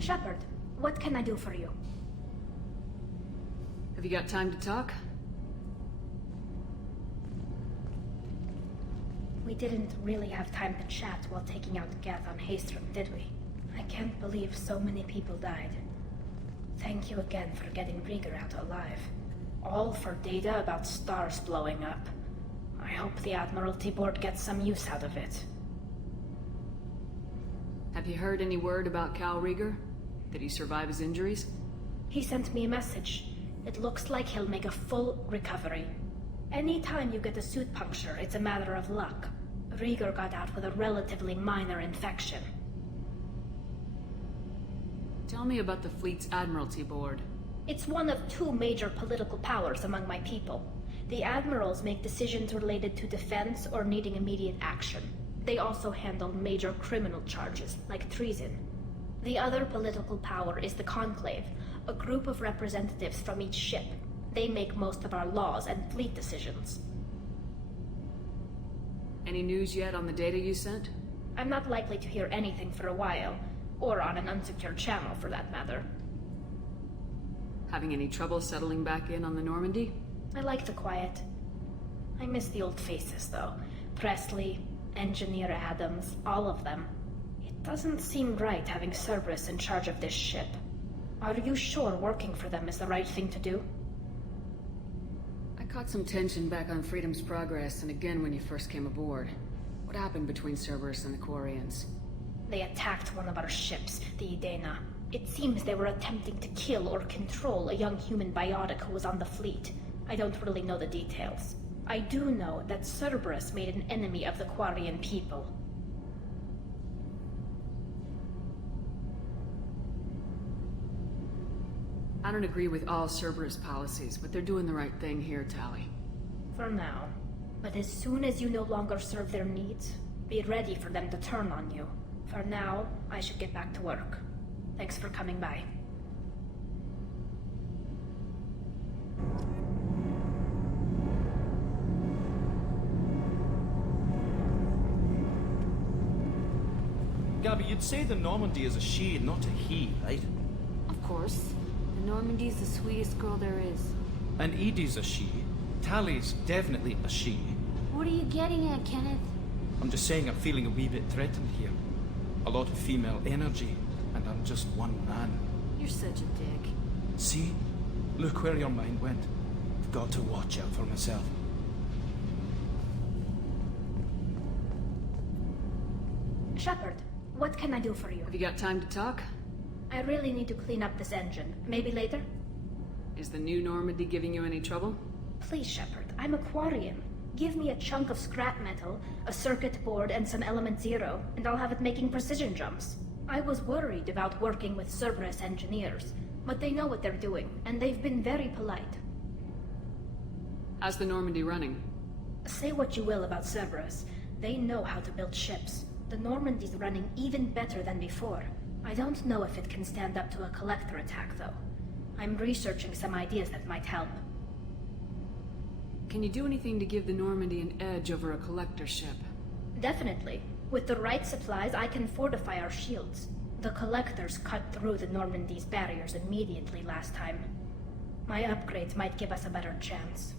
Shepard, what can I do for you? Have you got time to talk? We didn't really have time to chat while taking out Gath on Haestrom, did we? I can't believe so many people died. Thank you again for getting Rieger out alive. All for data about stars blowing up. I hope the Admiralty Board gets some use out of it. Have you heard any word about Cal Rieger? Did he survive his injuries? He sent me a message. It looks like he'll make a full recovery. Anytime you get a suit puncture, it's a matter of luck. Rieger got out with a relatively minor infection. Tell me about the fleet's Admiralty Board. It's one of two major political powers among my people. The admirals make decisions related to defense or needing immediate action. They also handle major criminal charges, like treason. The other political power is the Conclave, a group of representatives from each ship. They make most of our laws and fleet decisions. Any news yet on the data you sent? I'm not likely to hear anything for a while, or on an unsecured channel for that matter. Having any trouble settling back in on the Normandy? I like the quiet. I miss the old faces, though. Presley, Engineer Adams, all of them. It doesn't seem right having Cerberus in charge of this ship. Are you sure working for them is the right thing to do? I caught some tension back on Freedom's Progress and again when you first came aboard. What happened between Cerberus and the Quarians? They attacked one of our ships, the Idena. It seems they were attempting to kill or control a young human biotic who was on the fleet. I don't really know the details. I do know that Cerberus made an enemy of the Quarian people. I don't agree with all Cerberus policies, but they're doing the right thing here, Tali. For now. But as soon as you no longer serve their needs, be ready for them to turn on you. For now, I should get back to work. Thanks for coming by. Gabby, you'd say the Normandy is a she, not a he, right? Of course. The Normandy's the sweetest girl there is. And Edie's a she. Tally's definitely a she. What are you getting at, Kenneth? I'm just saying I'm feeling a wee bit threatened here. A lot of female energy, and I'm just one man. You're such a dick. See? Look where your mind went. I've got to watch out for myself. Shepard, what can I do for you? Have you got time to talk? I really need to clean up this engine. Maybe later? Is the new Normandy giving you any trouble? Please, Shepard, I'm a Quarian. Give me a chunk of scrap metal, a circuit board, and some element zero, and I'll have it making precision jumps. I was worried about working with Cerberus engineers, but they know what they're doing, and they've been very polite. How's the Normandy running? Say what you will about Cerberus, they know how to build ships. The Normandy's running even better than before. I don't know if it can stand up to a collector attack, though. I'm researching some ideas that might help. Can you do anything to give the Normandy an edge over a collector ship? Definitely. With the right supplies, I can fortify our shields. The collectors cut through the Normandy's barriers immediately last time. My upgrades might give us a better chance.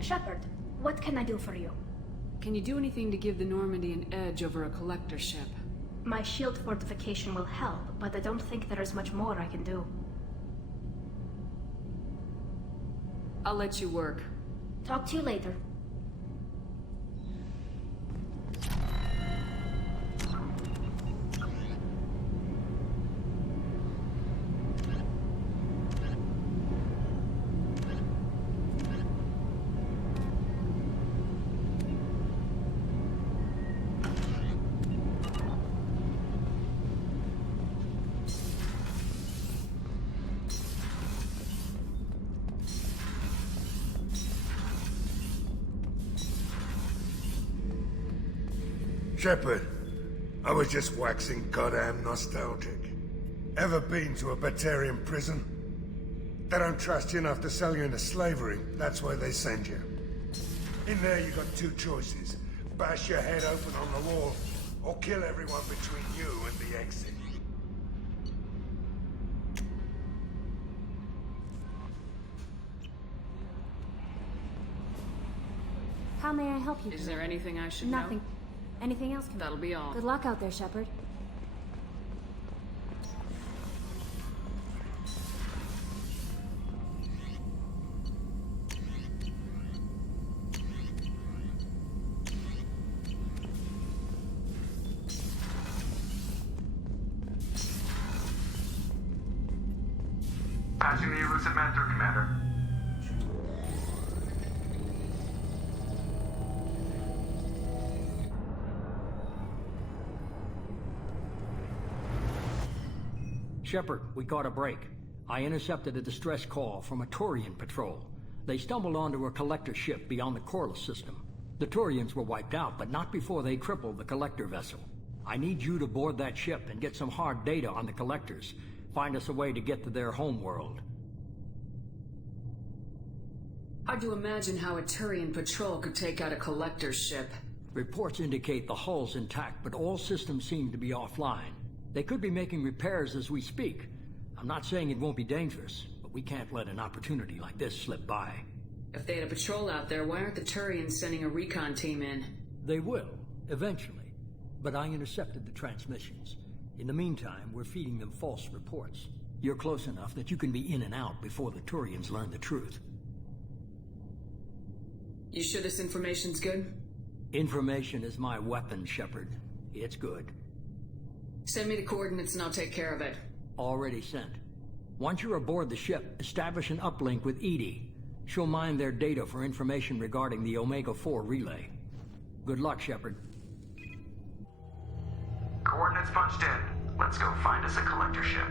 Shepard, what can I do for you? Can you do anything to give the Normandy an edge over a collector ship? My shield fortification will help, but I don't think there is much more I can do. I'll let you work. Talk to you later. Shepard, I was just waxing goddamn nostalgic. Ever been to a Batarian prison? They don't trust you enough to sell you into slavery. That's why they send you. In there you got two choices. Bash your head open on the wall, or kill everyone between you and the exit. How may I help you? Is there anything I should Nothing. know? Anything else? That'll be all. Good luck out there, Shepard. Patching the elusive man through, Commander. Shepard, we caught a break. I intercepted a distress call from a Turian patrol. They stumbled onto a collector ship beyond the Corliss system. The Turians were wiped out, but not before they crippled the collector vessel. I need you to board that ship and get some hard data on the collectors. Find us a way to get to their homeworld. Hard to imagine how a Turian patrol could take out a collector's ship. Reports indicate the hull's intact, but all systems seem to be offline. They could be making repairs as we speak. I'm not saying it won't be dangerous, but we can't let an opportunity like this slip by. If they had a patrol out there, why aren't the Turians sending a recon team in? They will, eventually. But I intercepted the transmissions. In the meantime, we're feeding them false reports. You're close enough that you can be in and out before the Turians learn the truth. You sure this information's good? Information is my weapon, Shepard. It's good. Send me the coordinates and I'll take care of it. Already sent. Once you're aboard the ship, establish an uplink with Edie. She'll mine their data for information regarding the Omega-4 relay. Good luck, Shepard. Coordinates punched in. Let's go find us a collector ship.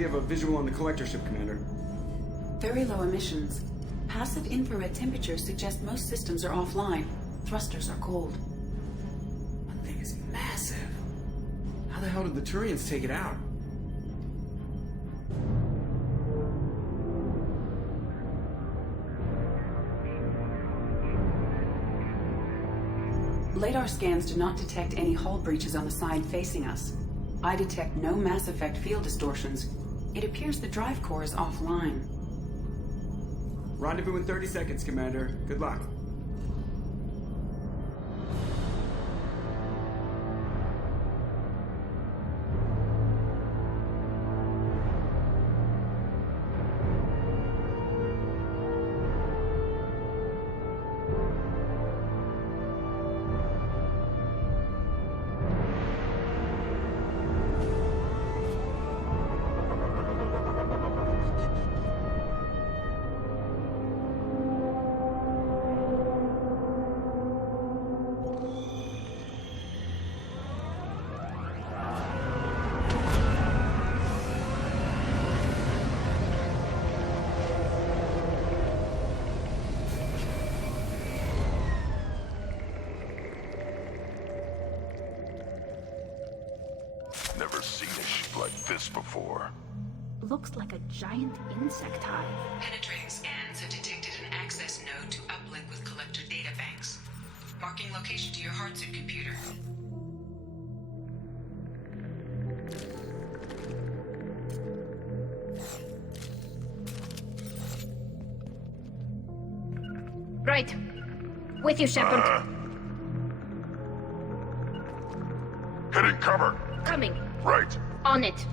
We have a visual on the collector ship, Commander. Very low emissions. Passive infrared temperatures suggest most systems are offline. Thrusters are cold. That thing is massive. How the hell did the Turians take it out? Radar scans do not detect any hull breaches on the side facing us. I detect no mass effect field distortions. It appears the drive core is offline. Rendezvous in 30 seconds, Commander. Good luck. Never seen a ship like this before. Looks like a giant insect hive. Penetrating scans have detected an access node to uplink with collector data banks. Marking location to your hardsuit computer. Right. With you, Shepard. Hitting cover. Coming. Right. On it.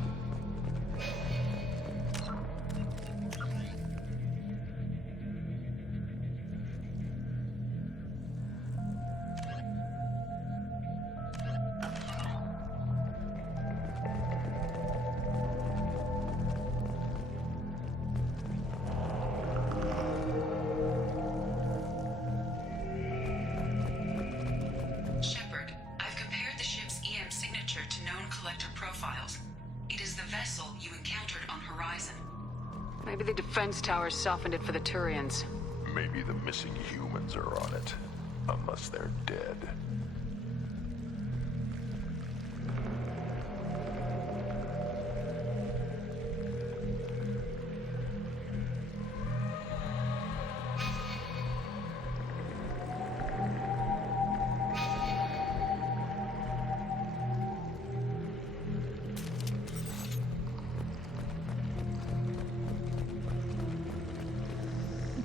Shepard, I've compared the ship's EM signature to known collector profiles. It is the vessel you encountered on Horizon. Maybe the defense towers softened it for the Turians. Maybe the missing humans are on it. Unless they're dead.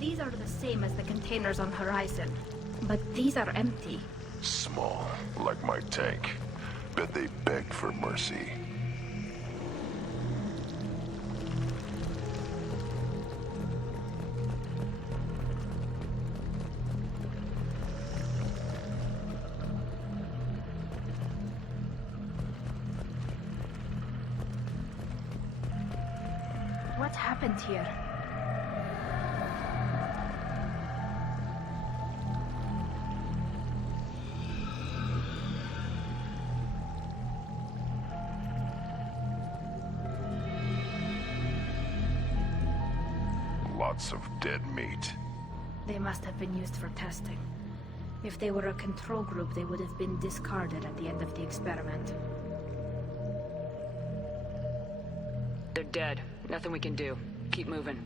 These are the same as the containers on Horizon, but these are empty. Small, like my tank. Bet they begged for mercy. What happened here? Lots of dead meat. They must have been used for testing. If they were a control group, they would have been discarded at the end of the experiment. They're dead. Nothing we can do. Keep moving.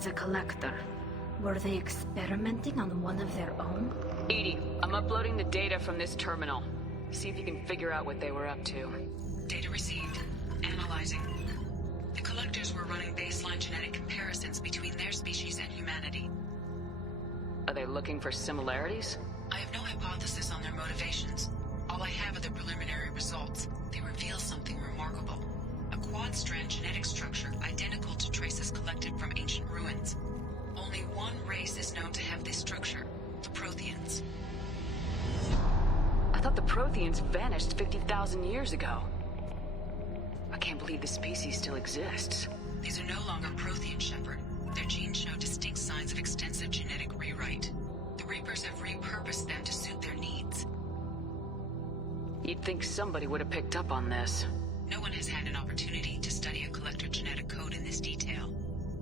What's a collector? Were they experimenting on one of their own? Edie, I'm uploading the data from this terminal. See if you can figure out what they were up to. Data received. Analyzing. The collectors were running baseline genetic comparisons between their species and humanity. Are they looking for similarities? I have no hypothesis on their motivations. All I have are the preliminary results. They reveal something remarkable. A quad-strand genetic structure identical to traces collected from ancient ruins. Only one race is known to have this structure, the Protheans. I thought the Protheans vanished 50,000 years ago. I can't believe the species still exists. These are no longer Prothean, Shepard. Their genes show distinct signs of extensive genetic rewrite. The Reapers have repurposed them to suit their needs. You'd think somebody would have picked up on this. No one has had an opportunity to study a collector genetic code in this detail.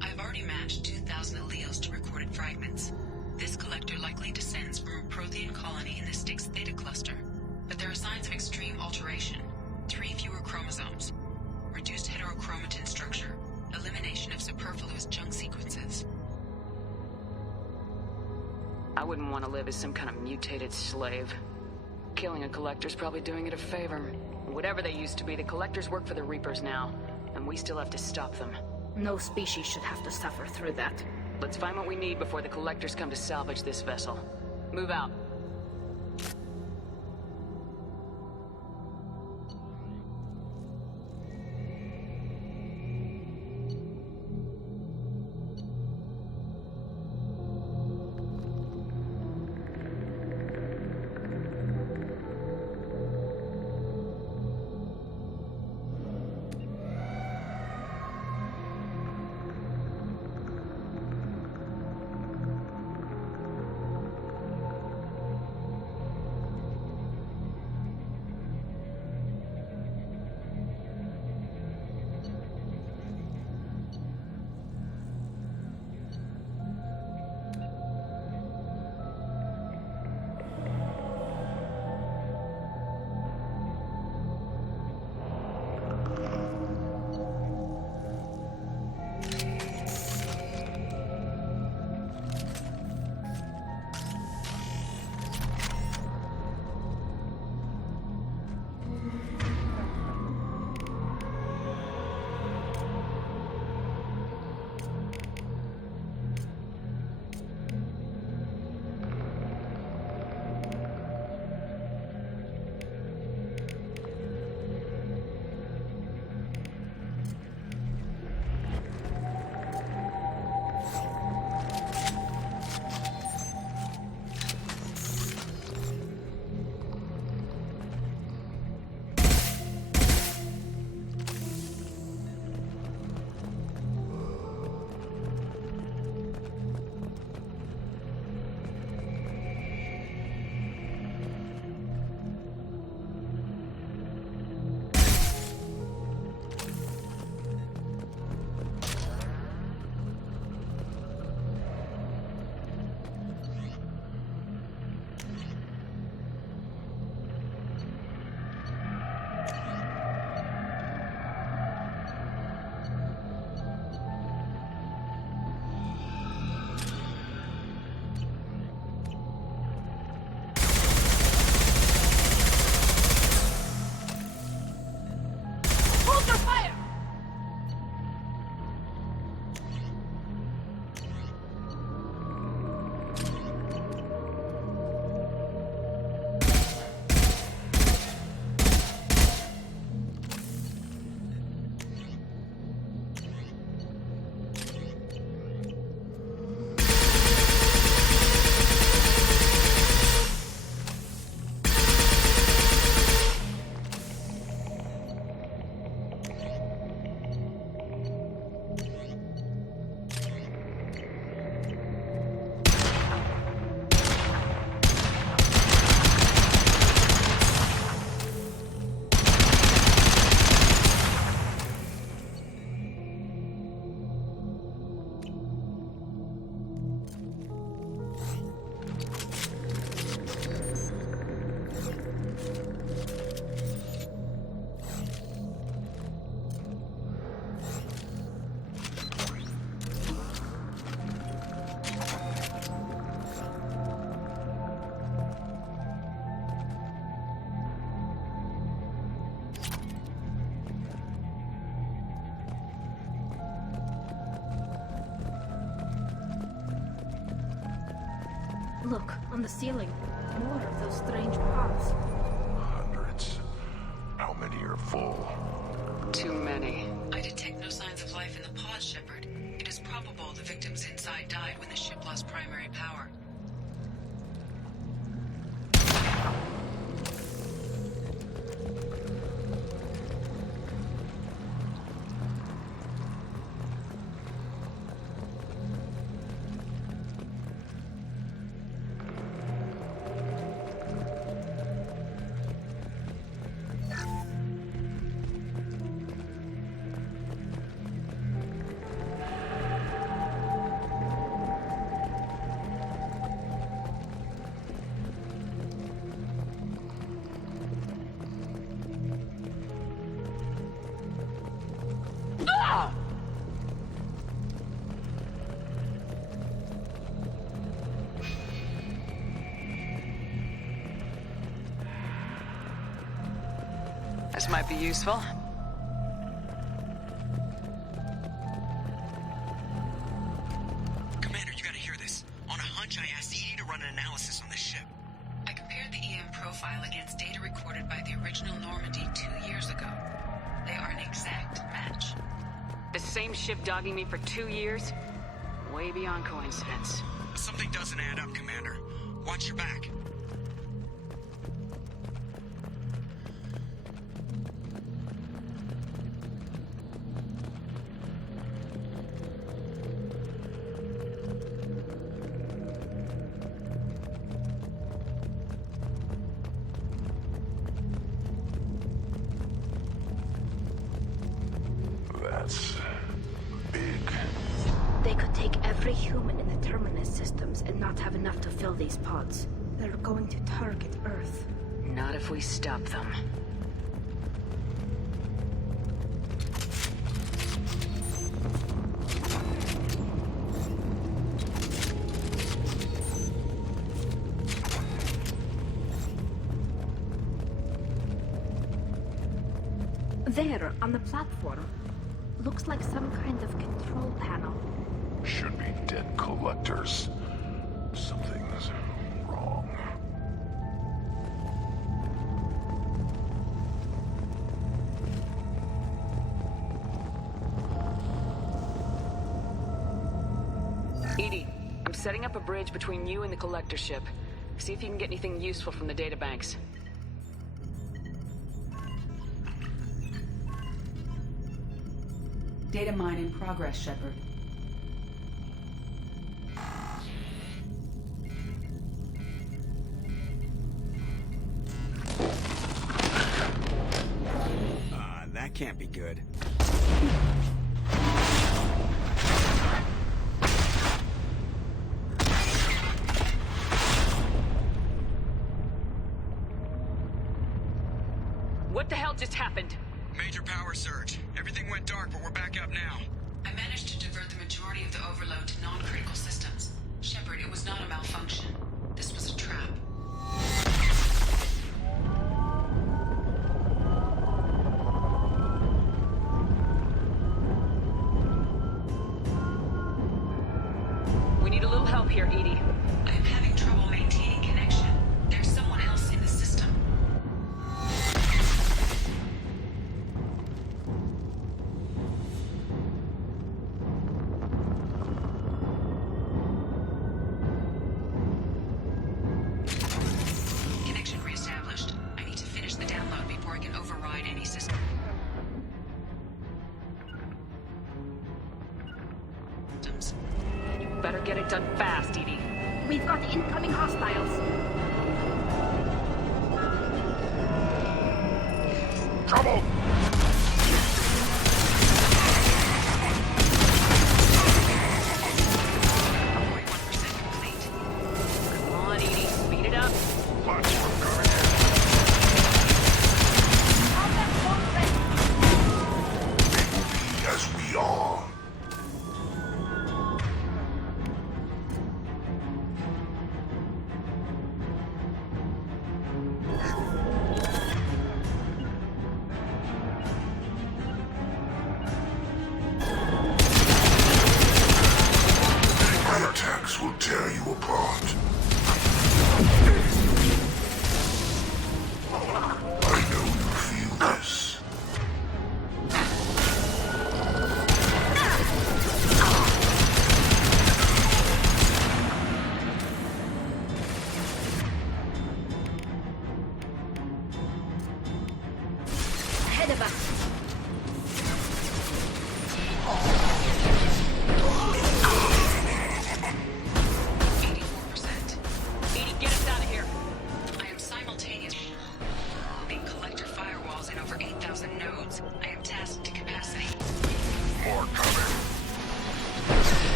I have already matched 2,000 alleles to recorded fragments. This collector likely descends from a Prothean colony in the Styx Theta cluster. But there are signs of extreme alteration. 3 fewer chromosomes. Reduced heterochromatin structure. Elimination of superfluous junk sequences. I wouldn't want to live as some kind of mutated slave. Killing a collector's probably doing it a favor. Whatever they used to be, the collectors work for the Reapers now, and we still have to stop them. No species should have to suffer through that. Let's find what we need before the collectors come to salvage this vessel. Move out. Look, on the ceiling. More of those strange pods. Hundreds. How many are full? Too many. I detect no signs of life in the pod, Shepard. It is probable the victims inside died when the ship lost primary power. This might be useful. Commander, you gotta hear this. On a hunch, I asked EDI to run an analysis on this ship. I compared the EM profile against data recorded by the original Normandy 2 years ago. They are an exact match. The same ship dogging me for 2 years? Way beyond coincidence. Something doesn't add up, Commander. Watch your back. That's big. They could take every human in the Terminus systems and not have enough to fill these pods. They're going to target Earth. Not if we stop them. There, on the platform. Looks like some kind of control panel. Should be dead collectors. Something's wrong. EDI, I'm setting up a bridge between you and the collector ship. See if you can get anything useful from the databanks. Data mine in progress, Shepard. That can't be good. What the hell just happened? Major power surge. Everything went dark, but we're back up now. I managed to divert the majority of the overload to non-critical systems. Shepard, it was not a malfunction. This was a trap. We need a little help here, EDI. I am having trouble maintaining connection. There's someone else in the system. Connection reestablished. I need to finish the download before I can override any system. You better get it done fast, EDI. We've got incoming hostiles. Trouble! Come on, EDI, speed it up. Lots of coming in. They will be as we are. My attacks will tear you apart.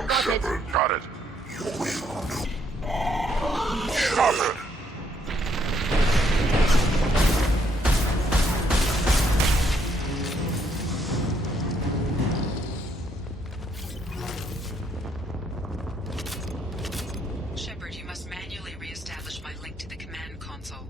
down, Got it. Shepard. Got it. You will. Stop it. Shepard, you must manually re-establish my link to the command console.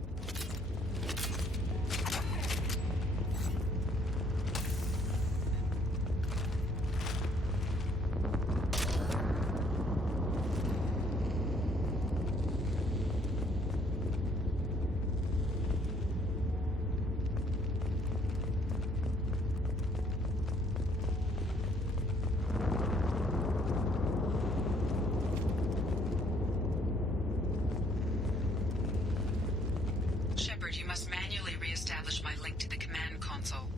Shepard, you must manually re-establish my link to the command console.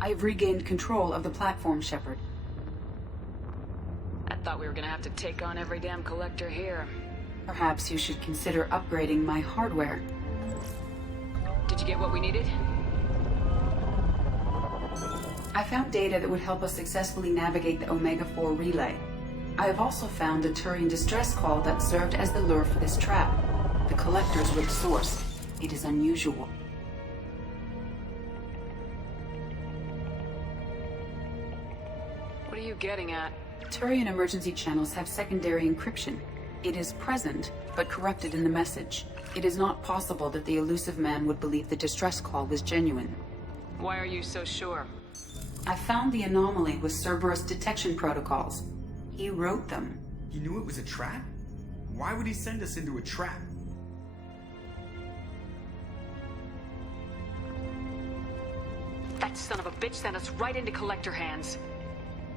I've regained control of the platform, Shepard. I thought we were gonna have to take on every damn collector here. Perhaps you should consider upgrading my hardware. Did you get what we needed? I found data that would help us successfully navigate the Omega-4 relay. I have also found a Turian distress call that served as the lure for this trap. The collectors were the source. It is unusual. What are you getting at? Turian emergency channels have secondary encryption. It is present, but corrupted in the message. It is not possible that the elusive man would believe the distress call was genuine. Why are you so sure? I found the anomaly with Cerberus detection protocols. He wrote them. He knew it was a trap? Why would he send us into a trap? That son of a bitch sent us right into collector hands.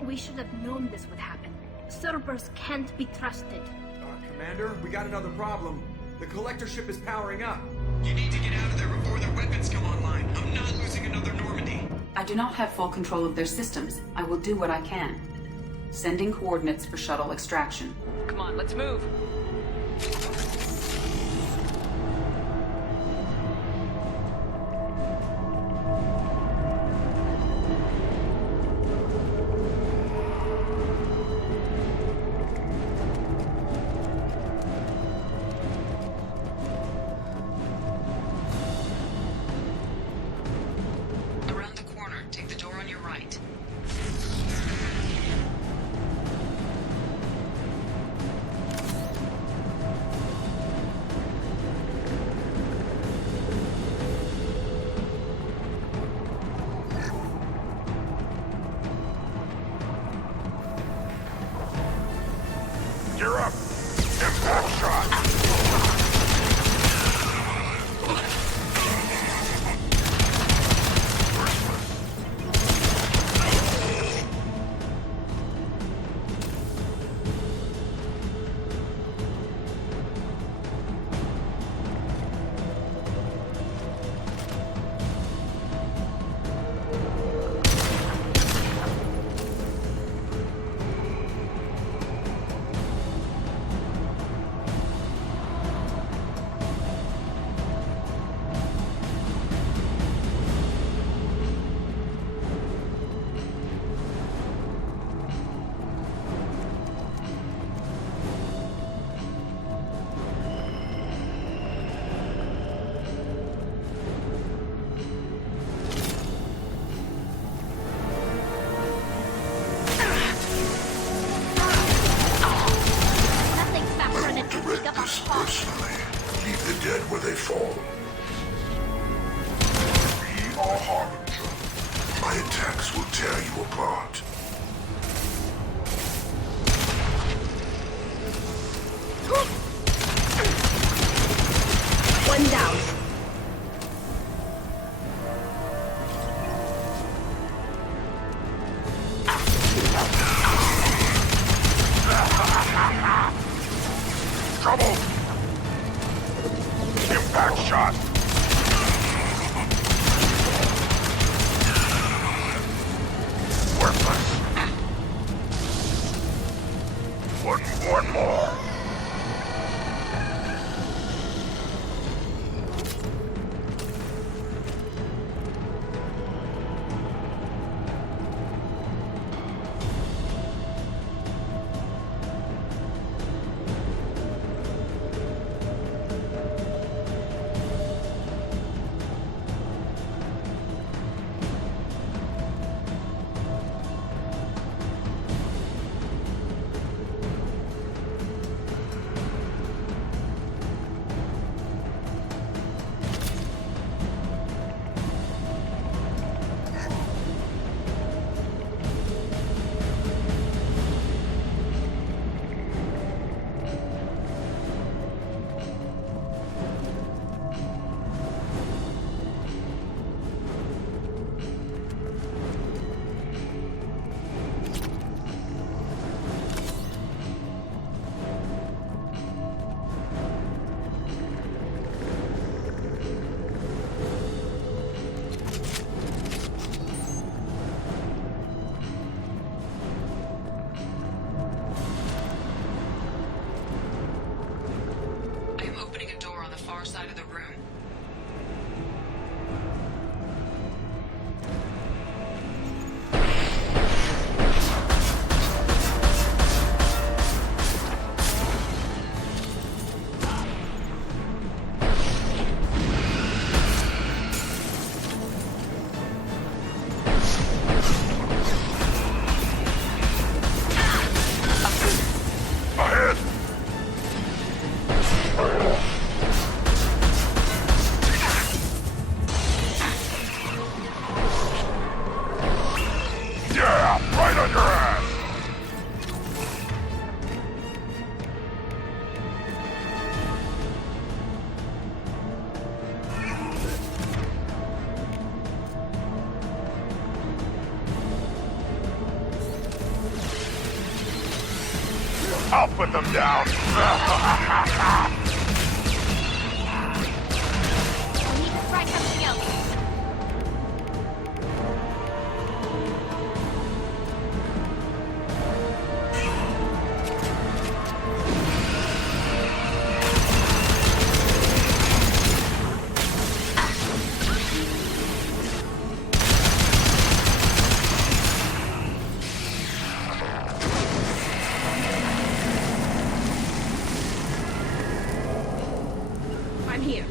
We should have known this would happen. Cerberus can't be trusted. Commander, we got another problem. The collector ship is powering up. You need to get out of there before their weapons come online. I'm not losing another Normandy. I do not have full control of their systems. I will do what I can. Sending coordinates for shuttle extraction. Come on, let's move. Around the corner, take the door on your right. You're up. Impact shot. Nothing faster than to pick up a hawk. Personally, leave the dead where they fall. We are Harbinger. My attacks will tear you apart. One down. Trouble! Impact shot! Worthless. One more. I'll put them down. We need to try something else. I'm here.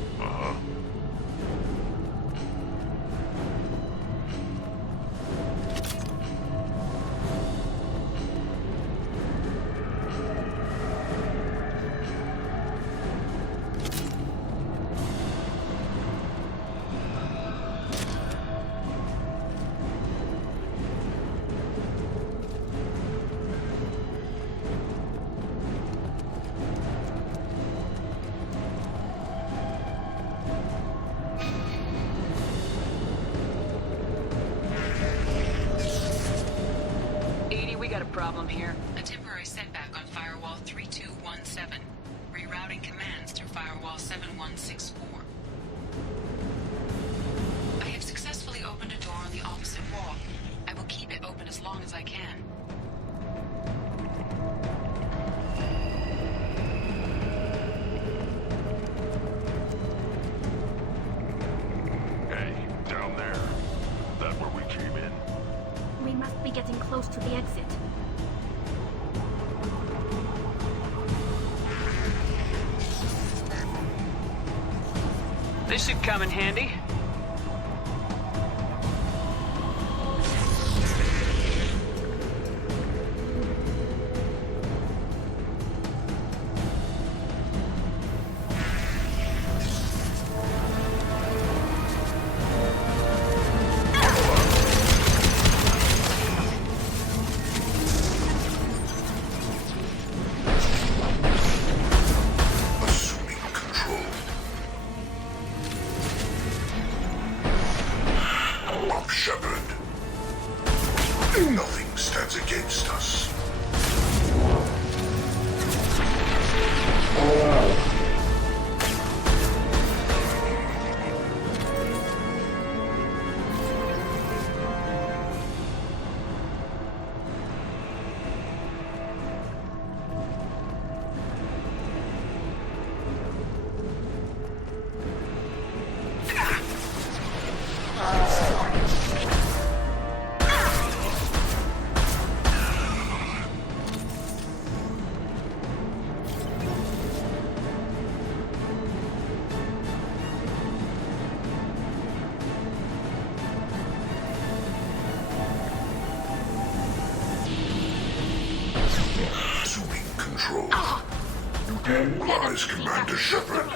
Problem here. A temporary setback on Firewall 3217. Rerouting commands through Firewall 7164. I have successfully opened a door on the opposite wall. I will keep it open as long as I can. Hey, down there. That where we came in? We must be getting close to the exit. This should come in handy. Nothing stands against us. Lies, Commander Shepard.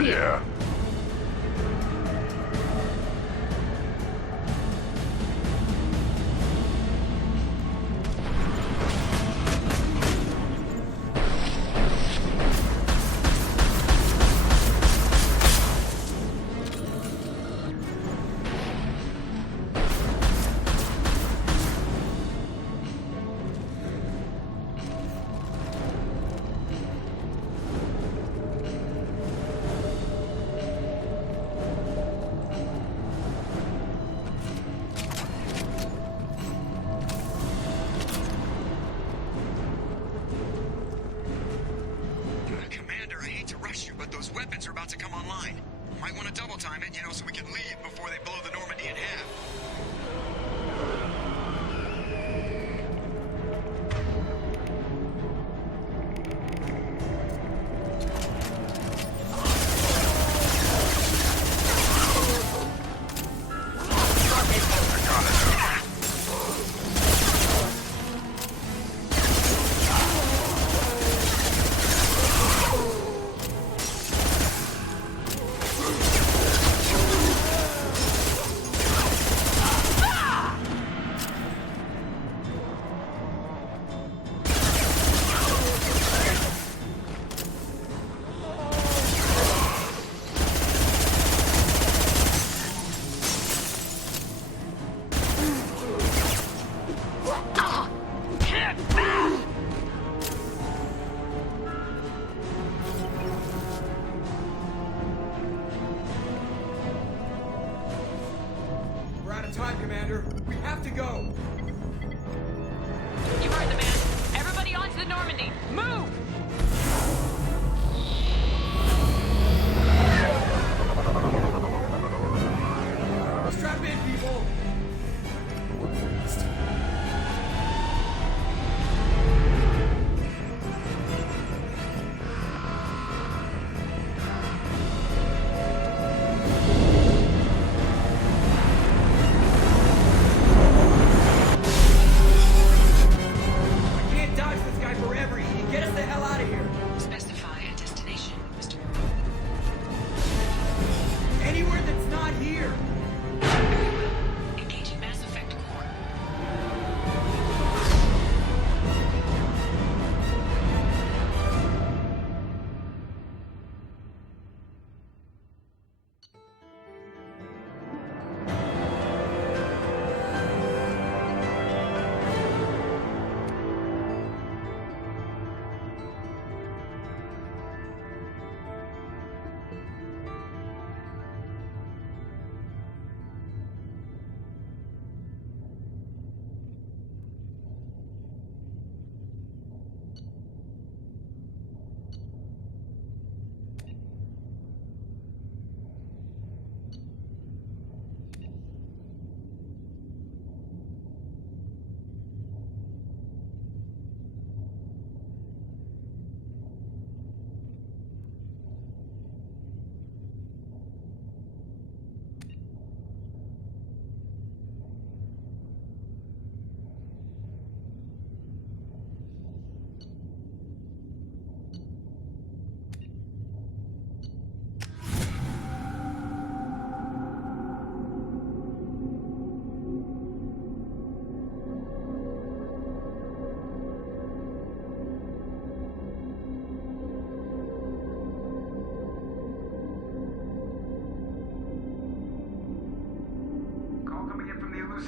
Yeah. Those weapons are about to come online. Might want to double time it, so we can leave before they blow the Normandy in half. Commander. We have to go. You heard the man. Everybody onto the Normandy. Move! Strap in, people. Specify a destination, Mr. Anywhere that's not here. Engaging Mass Effect core.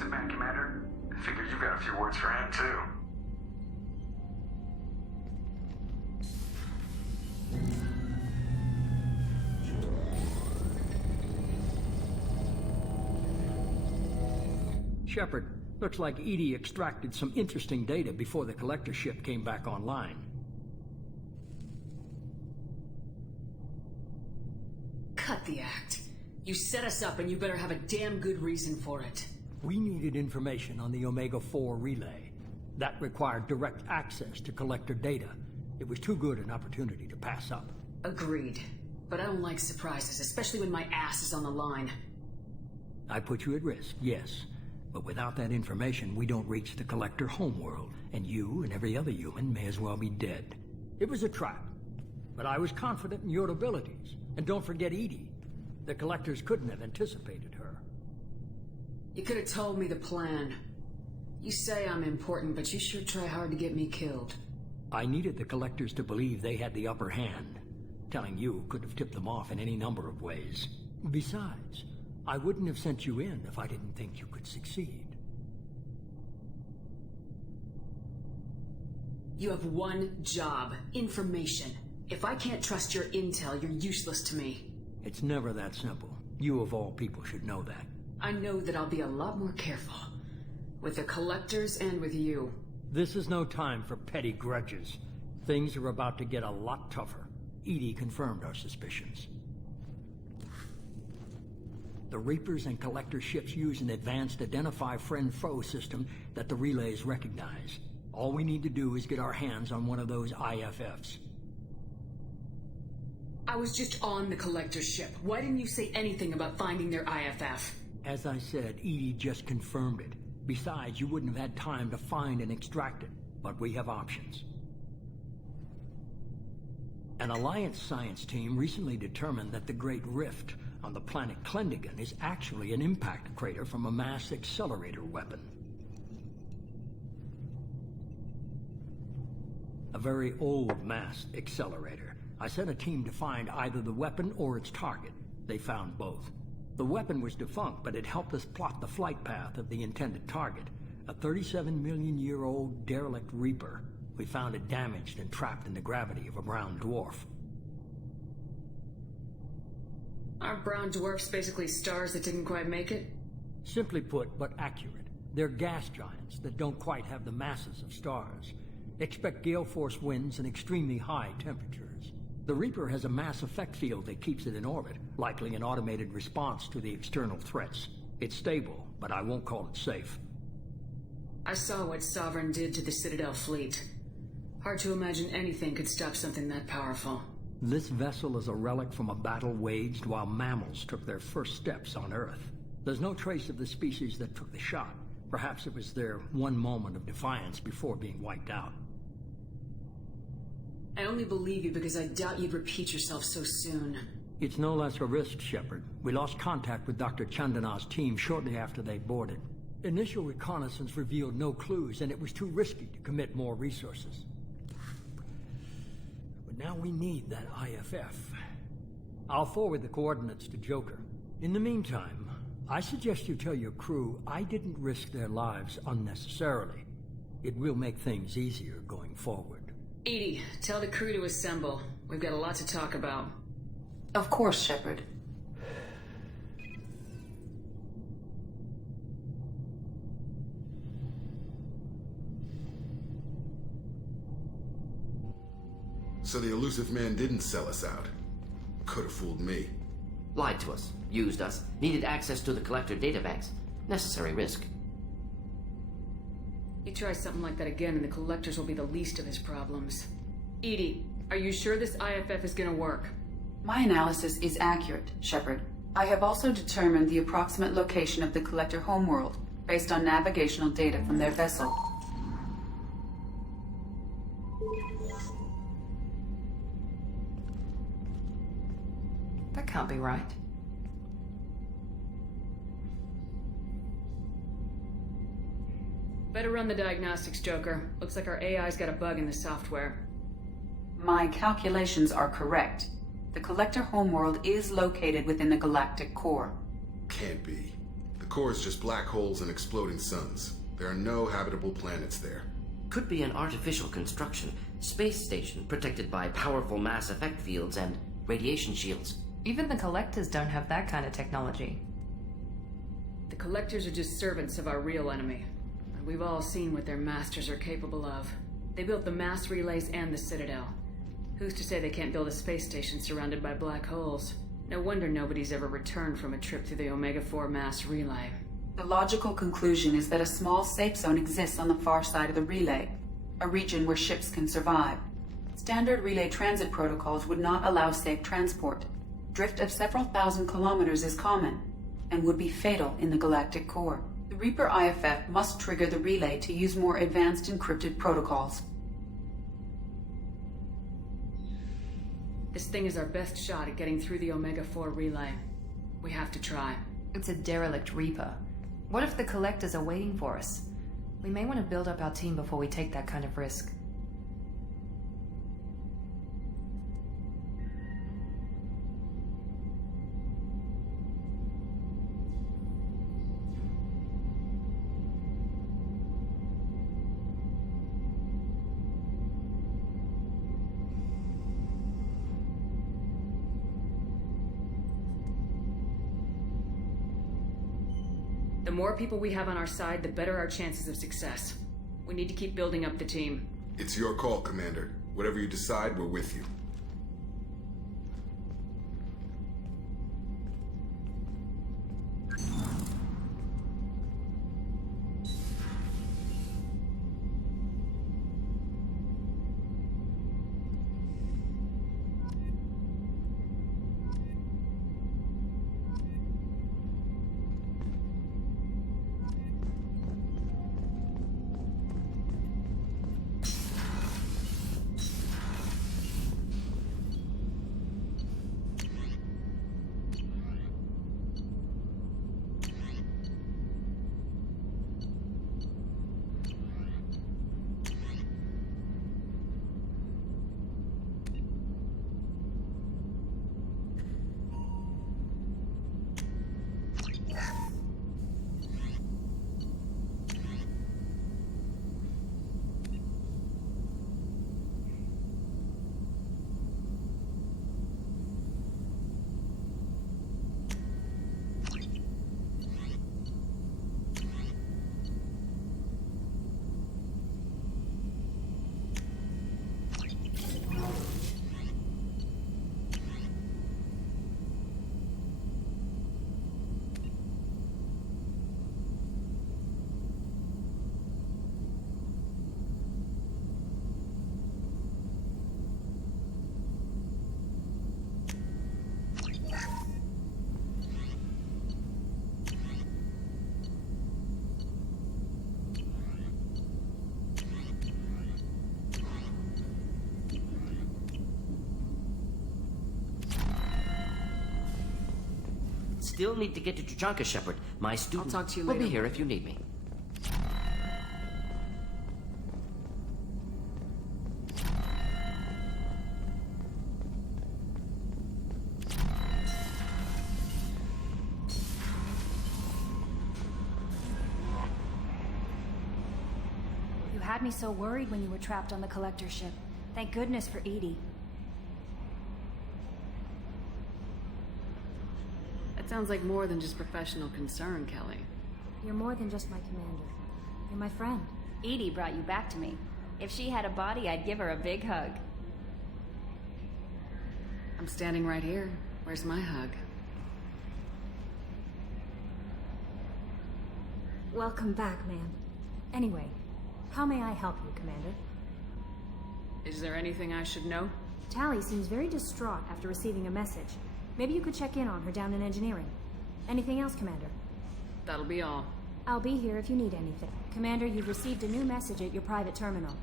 Man, Commander. Figure you've got a few words for him, too. Shepard, looks like EDI extracted some interesting data before the collector ship came back online. Cut the act. You set us up and you better have a damn good reason for it. We needed information on the Omega-4 relay. That required direct access to collector data. It was too good an opportunity to pass up. Agreed. But I don't like surprises, especially when my ass is on the line. I put you at risk, yes. But without that information, we don't reach the collector homeworld, and you and every other human may as well be dead. It was a trap, but I was confident in your abilities. And don't forget EDI. The collectors couldn't have anticipated her. You could have told me the plan. You say I'm important, but you sure try hard to get me killed. I needed the collectors to believe they had the upper hand. Telling you could have tipped them off in any number of ways. Besides, I wouldn't have sent you in if I didn't think you could succeed. You have one job. Information. If I can't trust your intel, you're useless to me. It's never that simple. You of all people should know that. I know that I'll be a lot more careful. With the collectors and with you. This is no time for petty grudges. Things are about to get a lot tougher. EDI confirmed our suspicions. The Reapers and Collector ships use an advanced Identify Friend-Foe system that the relays recognize. All we need to do is get our hands on one of those IFFs. I was just on the Collector's ship. Why didn't you say anything about finding their IFF? As I said, EDI just confirmed it. Besides, you wouldn't have had time to find and extract it. But we have options. An Alliance science team recently determined that the Great Rift on the planet Klendigan is actually an impact crater from a mass accelerator weapon. A very old mass accelerator. I sent a team to find either the weapon or its target. They found both. The weapon was defunct, but it helped us plot the flight path of the intended target. A 37-million-year-old derelict Reaper. We found it damaged and trapped in the gravity of a brown dwarf. Are brown dwarfs basically stars that didn't quite make it? Simply put, but accurate. They're gas giants that don't quite have the masses of stars. Expect gale force winds and extremely high temperatures. The Reaper has a mass effect field that keeps it in orbit, likely an automated response to the external threats. It's stable, but I won't call it safe. I saw what Sovereign did to the Citadel fleet. Hard to imagine anything could stop something that powerful. This vessel is a relic from a battle waged while mammals took their first steps on Earth. There's no trace of the species that took the shot. Perhaps it was their one moment of defiance before being wiped out. I only believe you because I doubt you'd repeat yourself so soon. It's no less a risk, Shepard. We lost contact with Dr. Chandana's team shortly after they boarded. Initial reconnaissance revealed no clues, and it was too risky to commit more resources. But now we need that IFF. I'll forward the coordinates to Joker. In the meantime, I suggest you tell your crew I didn't risk their lives unnecessarily. It will make things easier going forward. Edie, tell the crew to assemble. We've got a lot to talk about. Of course, Shepard. So the elusive man didn't sell us out. Could have fooled me. Lied to us, used us, needed access to the Collector databanks. Necessary risk. He tries something like that again and the Collectors will be the least of his problems. Edie, are you sure this IFF is gonna work? My analysis is accurate, Shepard. I have also determined the approximate location of the Collector homeworld, based on navigational data from their vessel. That can't be right. Better run the diagnostics, Joker. Looks like our AI's got a bug in the software. My calculations are correct. The Collector homeworld is located within the galactic core. Can't be. The core is just black holes and exploding suns. There are no habitable planets there. Could be an artificial construction. Space station protected by powerful mass effect fields and radiation shields. Even the Collectors don't have that kind of technology. The Collectors are just servants of our real enemy. And we've all seen what their masters are capable of. They built the mass relays and the Citadel. Who's to say they can't build a space station surrounded by black holes? No wonder nobody's ever returned from a trip through the Omega-4 mass relay. The logical conclusion is that a small safe zone exists on the far side of the relay, a region where ships can survive. Standard relay transit protocols would not allow safe transport. Drift of several thousand kilometers is common, and would be fatal in the galactic core. The Reaper IFF must trigger the relay to use more advanced encrypted protocols. This thing is our best shot at getting through the Omega-4 relay. We have to try. It's a derelict Reaper. What if the Collectors are waiting for us? We may want to build up our team before we take that kind of risk. The more people we have on our side, the better our chances of success. We need to keep building up the team. It's your call, Commander. Whatever you decide, we're with you. Still need to get to Tuchanka, Shepard. My student talk to you will later. be here if you need me. You had me so worried when you were trapped on the collector ship. Thank goodness for Edie. That sounds like more than just professional concern, Kelly. You're more than just my commander. You're my friend. Edie brought you back to me. If she had a body, I'd give her a big hug. I'm standing right here. Where's my hug? Welcome back, man. Anyway, how may I help you, Commander? Is there anything I should know? Tally seems very distraught after receiving a message. Maybe you could check in on her down in engineering. Anything else, Commander? That'll be all. I'll be here if you need anything. Commander, you've received a new message at your private terminal.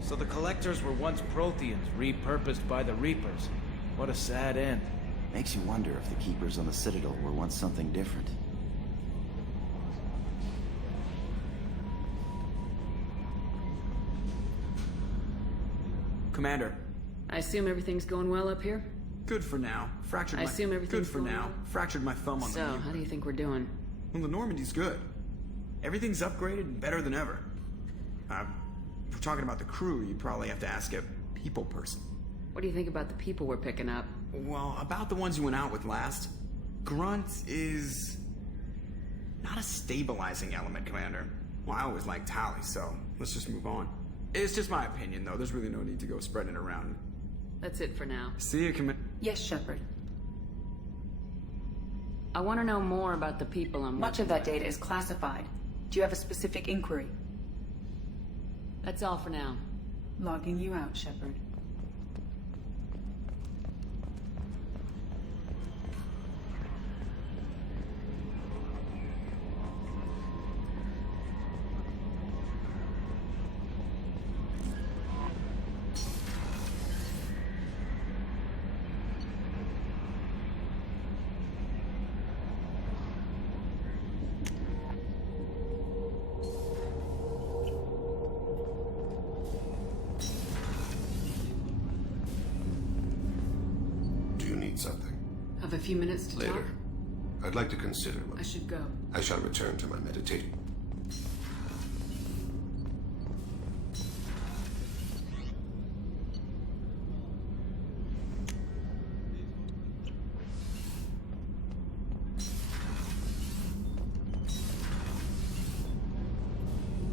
So the Collectors were once Protheans, repurposed by the Reapers. What a sad end. Makes you wonder if the Keepers on the Citadel were once something different. Commander. I assume everything's going well up here? Good for now. Fractured I my... assume everything's Good for going now. well? Fractured my thumb on the So, knee. how do you think we're doing? Well, the Normandy's good. Everything's upgraded and better than ever. If we're talking about the crew, you'd probably have to ask a people person. What do you think about the people we're picking up? Well, about the ones you went out with last. Grunt is... not a stabilizing element, Commander. Well, I always liked Tally, so let's just move on. It's just my opinion, though. There's really no need to go spreading it around. That's it for now. See you, Commander. Yes, Shepard. I want to know more about the people I'm Much of that data is classified. Do you have a specific inquiry? That's all for now. Logging you out, Shepard. Something. Have a few minutes to Later. talk? I'd like to consider. I should go. I shall return to my meditation.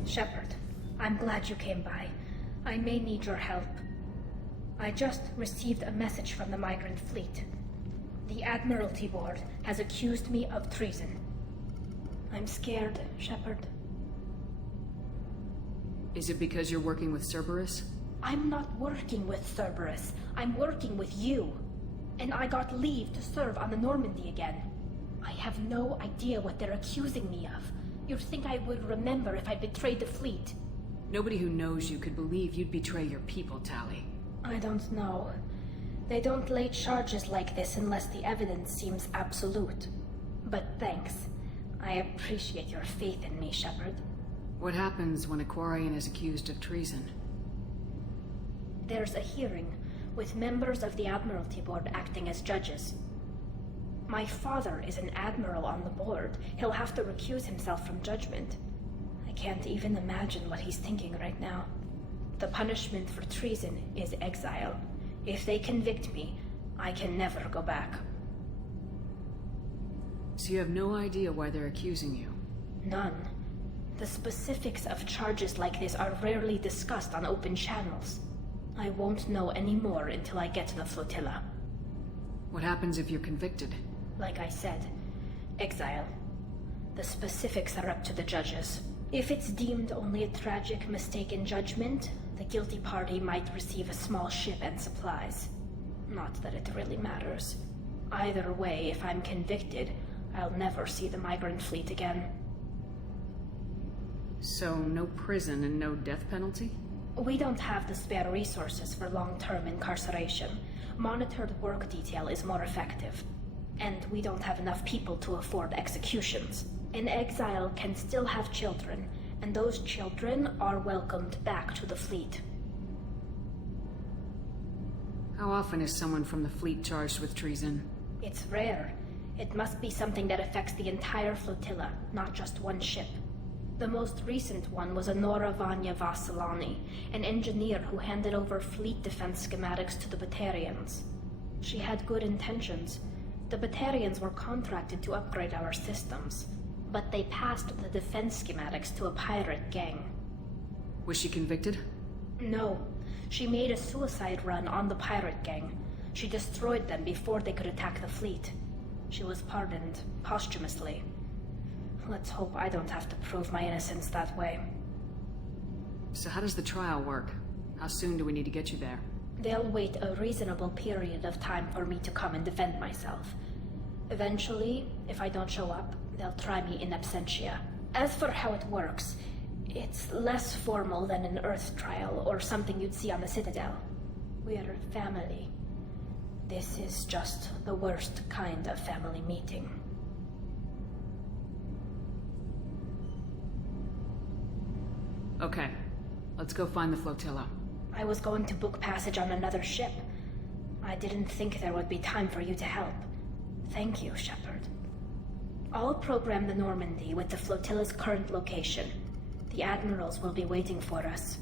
Shepard, I'm glad you came by. I may need your help. I just received a message from the migrant fleet. The Admiralty Board has accused me of treason. I'm scared, Shepard. Is it because you're working with Cerberus? I'm not working with Cerberus. I'm working with you. And I got leave to serve on the Normandy again. I have no idea what they're accusing me of. You'd think I would remember if I betrayed the fleet. Nobody who knows you could believe you'd betray your people, Tally. I don't know. They don't lay charges like this unless the evidence seems absolute. But thanks. I appreciate your faith in me, Shepard. What happens when a Quarian is accused of treason? There's a hearing, with members of the Admiralty Board acting as judges. My father is an admiral on the board. He'll have to recuse himself from judgment. I can't even imagine what he's thinking right now. The punishment for treason is exile. If they convict me, I can never go back. So you have no idea why they're accusing you? None. The specifics of charges like this are rarely discussed on open channels. I won't know any more until I get to the flotilla. What happens if you're convicted? Like I said, exile. The specifics are up to the judges. If it's deemed only a tragic mistake in judgment, the guilty party might receive a small ship and supplies. Not that it really matters. Either way, if I'm convicted, I'll never see the migrant fleet again. So, no prison and no death penalty? We don't have the spare resources for long-term incarceration. Monitored work detail is more effective. And we don't have enough people to afford executions. An exile can still have children, and those children are welcomed back to the fleet. How often is someone from the fleet charged with treason? It's rare. It must be something that affects the entire flotilla, not just one ship. The most recent one was Honora Vanya Vassilani, an engineer who handed over fleet defense schematics to the Batarians. She had good intentions. The Batarians were contracted to upgrade our systems, but they passed the defense schematics to a pirate gang. Was she convicted? No. She made a suicide run on the pirate gang. She destroyed them before they could attack the fleet. She was pardoned posthumously. Let's hope I don't have to prove my innocence that way. So how does the trial work? How soon do we need to get you there? They'll wait a reasonable period of time for me to come and defend myself. Eventually, if I don't show up, they'll try me in absentia. As for how it works, it's less formal than an Earth trial or something you'd see on the Citadel. We're family. This is just the worst kind of family meeting. Okay, let's go find the flotilla. I was going to book passage on another ship. I didn't think there would be time for you to help. Thank you, Shepard. I'll program the Normandy with the flotilla's current location. The admirals will be waiting for us.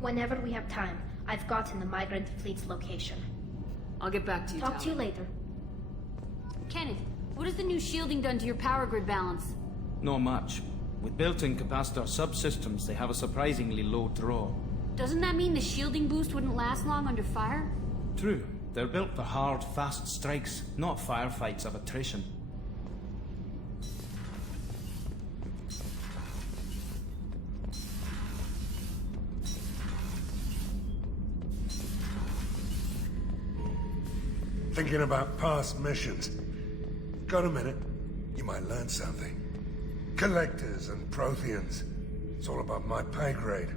Whenever we have time, I've gotten the migrant fleet's location. I'll get back to you, Talk to you later. Kenneth, what has the new shielding done to your power grid balance? Not much. With built-in capacitor subsystems, they have a surprisingly low draw. Doesn't that mean the shielding boost wouldn't last long under fire? True. They're built for hard, fast strikes, not firefights of attrition. Thinking about past missions. Got a minute? You might learn something. Collectors and Protheans. It's all above my pay grade.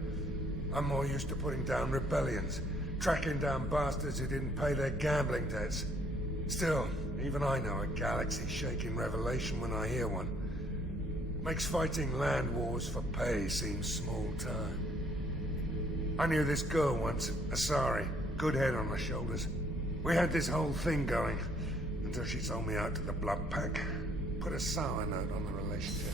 I'm more used to putting down rebellions, tracking down bastards who didn't pay their gambling debts. Still, even I know a galaxy-shaking revelation when I hear one. Makes fighting land wars for pay seem small time. I knew this girl once, Asari, good head on her shoulders. We had this whole thing going, until she sold me out to the Blood Pack. Put a sour note on the relationship.